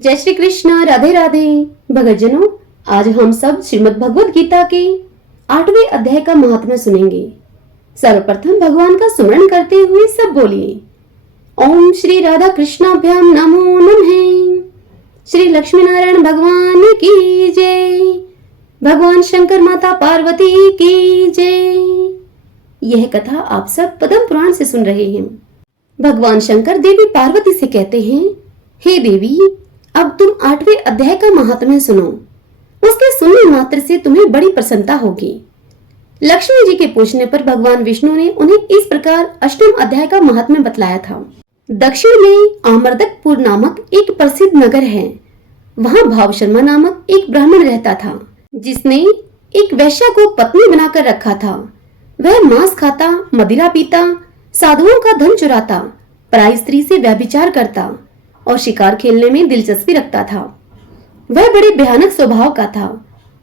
जय श्री कृष्ण, राधे राधे। भक्तजनों, आज हम सब श्रीमद् भगवद गीता के 8वें अध्याय का महात्म्य सुनेंगे। सर्वप्रथम भगवान का स्मरण करते हुए सब बोलिए, ओम श्री राधा कृष्णाभ्याम नमो नमः। श्री लक्ष्मी नारायण भगवान की जय। भगवान शंकर माता पार्वती की जय। यह कथा आप सब पद्म पुराण से सुन रहे हैं। भगवान शंकर देवी पार्वती से कहते हैं, हे देवी, अब तुम 8वें अध्याय का महात्म्य सुनो। उसके सुनने मात्र से तुम्हें बड़ी प्रसन्नता होगी। लक्ष्मी जी के पूछने पर भगवान विष्णु ने उन्हें इस प्रकार 8वें अध्याय का महात्म्य बतलाया था। दक्षिण में आमर्दकपुर नामक एक प्रसिद्ध नगर है। वहाँ भाव शर्मा नामक एक ब्राह्मण रहता था, जिसने एक वैश्या को पत्नी बनाकर रखा था। वह मांस खाता, मदिरा पीता, साधुओं का धन चुराता, पराई स्त्री से व्यभिचार करता और शिकार खेलने में दिलचस्पी रखता था। वह बड़े भयानक स्वभाव का था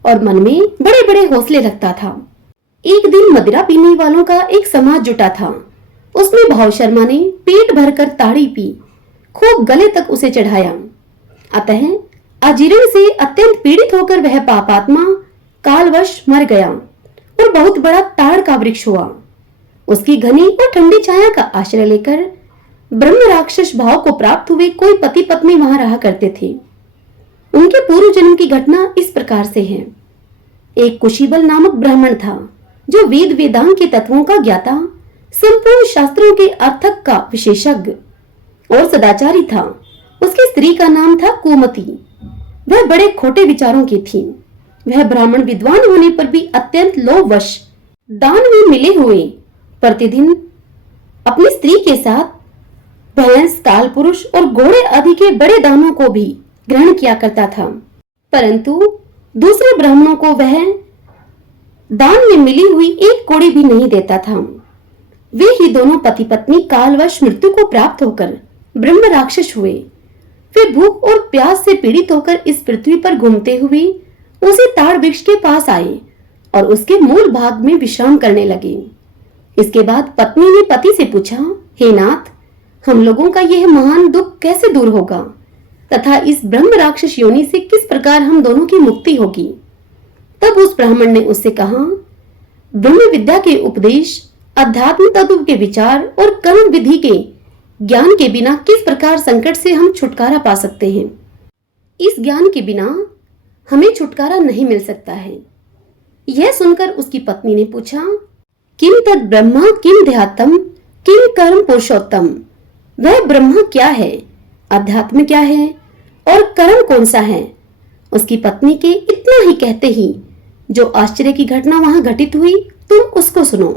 और मन में बड़े बड़े हौसले रखता था। एक दिन मदिरा पीने वालों का एक समाज जुटा था। उसमें भाव शर्मा ने पेट भरकर ताड़ी पी, खूब गले तक उसे चढ़ाया। अतः अजीर्ण से अत्यंत पीड़ित होकर वह पापात्मा कालवश मर गया और बहुत बड़ा ताड़ का वृक्ष हुआ। उसकी घनी और ठंडी छाया का आश्रय लेकर ब्रह्म राक्षस भाव को प्राप्त हुए कोई पति पत्नी वहां रहा करते थे। उनके पूर्व जन्म की घटना इस प्रकार से है। एक कुशीबल नामक ब्राह्मण था, जो वेद वेदांग के तत्वों का ज्ञाता, संपूर्ण शास्त्रों के अर्थक का विशेषज्ञ और सदाचारी था। उसकी स्त्री का नाम था कुमति। वह बड़े खोटे विचारों की थी। वह ब्राह्मण विद्वान होने पर भी अत्यंत लोभवश, दान में मिले हुए प्रतिदिन अपनी स्त्री के साथ भैंस, काल पुरुष और घोड़े आदि के बड़े दानों को भी ग्रहण किया करता था। परंतु दूसरे ब्राह्मणों को वह दान में मिली हुई एक कौड़ी भी नहीं देता था। वे ही दोनों पति पत्नी कालवश मृत्यु को प्राप्त होकर ब्रह्म राक्षस हुए। वे भूख और प्यास से पीड़ित होकर इस पृथ्वी पर घूमते हुए उसी ताड़ वृक्ष के पास आए और उसके मूल भाग में विश्राम करने लगे। इसके बाद पत्नी ने पति से पूछा, हे नाथ, हम लोगों का यह महान दुख कैसे दूर होगा तथा इस ब्रह्म राक्षस योनि से किस प्रकार हम दोनों की मुक्ति होगी। तब उस ब्राह्मण ने उससे कहा, ब्रह्म विद्या के उपदेश, अध्यात्म तत्व के विचार और कर्म विधि के ज्ञान के बिना किस प्रकार संकट से हम छुटकारा पा सकते हैं। इस ज्ञान के बिना हमें छुटकारा नहीं मिल सकता है। यह सुनकर उसकी पत्नी ने पूछा, किम तद ब्रह्मा किम ध्यातम किम कर्म पुरुषोत्तम। वह ब्रह्म क्या है, अध्यात्म क्या है और कर्म कौन सा है। उसकी पत्नी के इतना ही कहते ही जो आश्चर्य की घटना वहां घटित हुई, तुम उसको सुनो।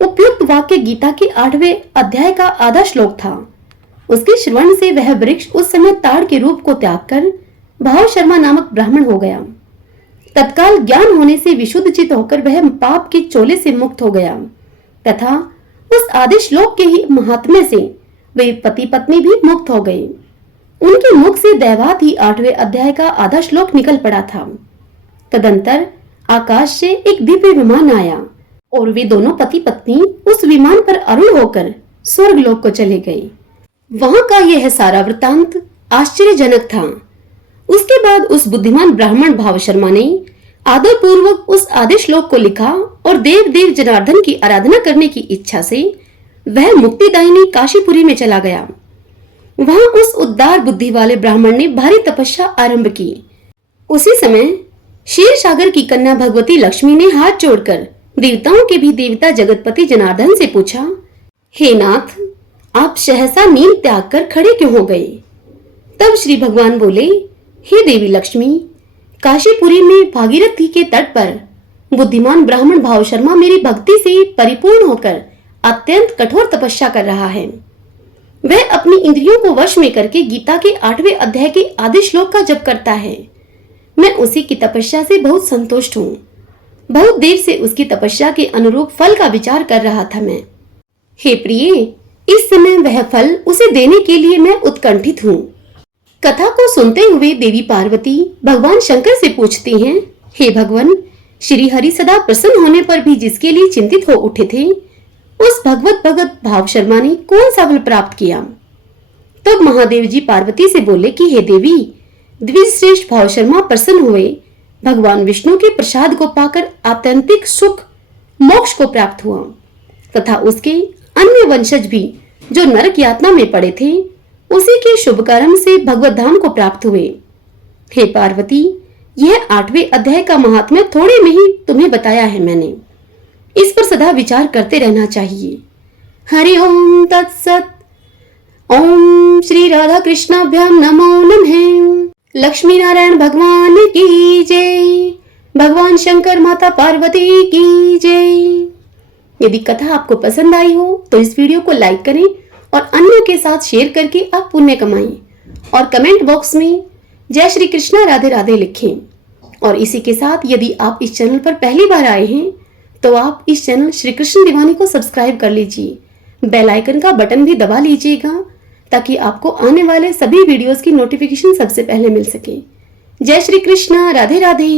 उपयुक्त वाक्य गीता के 8वें अध्याय का आधा श्लोक था। उसके श्रवण से वह वृक्ष उस समय ताड़ के रूप को त्याग कर भाव शर्मा नामक ब्राह्मण हो गया। तत्काल ज्ञान होने से विशुद्ध चित होकर वह पाप के चोले से मुक्त हो गया तथा उस आदि श्लोक के ही महात्म्य से वे पति पत्नी भी मुक्त हो गए। उनके मुख से दैवात ही 8वें अध्याय का आधा श्लोक निकल पड़ा था। तदंतर आकाश से एक दिव्य विमान आया और वे दोनों पति पत्नी उस विमान पर आरूढ़ होकर स्वर्ग लोक को चले गए। वहां का यह सारा वृतांत आश्चर्यजनक था। उसके बाद उस बुद्धिमान ब्राह्मण भाव शर्मा ने आदर पूर्वक उस आदि श्लोक को लिखा और देव देव जनार्दन की आराधना करने की इच्छा से वह मुक्तिदायिनी काशीपुरी में चला गया। वहां उस उदार बुद्धि वाले ब्राह्मण ने भारी तपस्या आरंभ की। उसी समय क्षीर सागर की कन्या भगवती लक्ष्मी ने हाथ जोड़कर देवताओं के भी देवता जगतपति जनार्दन से पूछा, हे नाथ, आप सहसा नींद त्याग कर खड़े क्यों हो गए। तब श्री भगवान बोले, हे देवी लक्ष्मी, काशीपुरी में भागीरथी के तट पर बुद्धिमान ब्राह्मण भाव शर्मा मेरी भक्ति से परिपूर्ण होकर अत्यंत कठोर तपस्या कर रहा है। वह अपनी इंद्रियों को वश में करके गीता के 8वें अध्याय के आदि श्लोक का जप करता है। मैं उसी की तपस्या से बहुत संतुष्ट हूँ। बहुत देर से उसकी तपस्या के अनुरूप फल का विचार कर रहा था मैं। हे प्रिय, इस समय वह फल उसे देने के लिए मैं उत्कंठित हूँ। कथा को सुनते हुए देवी पार्वती भगवान शंकर से पूछती हैं, हे भगवान, श्री हरि सदा प्रसन्न होने पर भी जिसके लिए चिंतित हो उठे थे, उस भगवत भगत भाव शर्मा ने कौन सा फल प्राप्त किया। तब महादेव जी पार्वती से बोले कि हे देवी, द्विज श्रेष्ठ भाव शर्मा प्रसन्न हुए। भगवान विष्णु के प्रसाद को पाकर आत्यंतिक सुख मोक्ष को प्राप्त हुआ तथा उसके अन्य वंशज भी जो नरक यातना में पड़े थे उसी के शुभ कर्म से भगवत धाम को प्राप्त हुए। हे पार्वती, यह 8वें अध्याय का महात्म्य थोड़े में ही तुम्हें बताया है मैंने। इस पर सदा विचार करते रहना चाहिए। हरि ओम तत्सत। ओम श्री राधा कृष्णाभ्याम नमो नमः। लक्ष्मी नारायण भगवान की जय। भगवान शंकर माता पार्वती की जय। यदि कथा आपको पसंद आई हो तो इस वीडियो को लाइक करें और अन्यों के साथ शेयर करके आप पुण्य कमाएं और कमेंट बॉक्स में जय श्री कृष्णा राधे राधे लिखें। और इसी के साथ यदि आप इस चैनल पर पहली बार आए हैं तो आप इस चैनल श्री कृष्ण दीवानी को सब्सक्राइब कर लीजिए। बेल आइकन का बटन भी दबा लीजिएगा ताकि आपको आने वाले सभी वीडियोस की नोटिफिकेशन सबसे पहले मिल सके। जय श्री कृष्णा राधे राधे।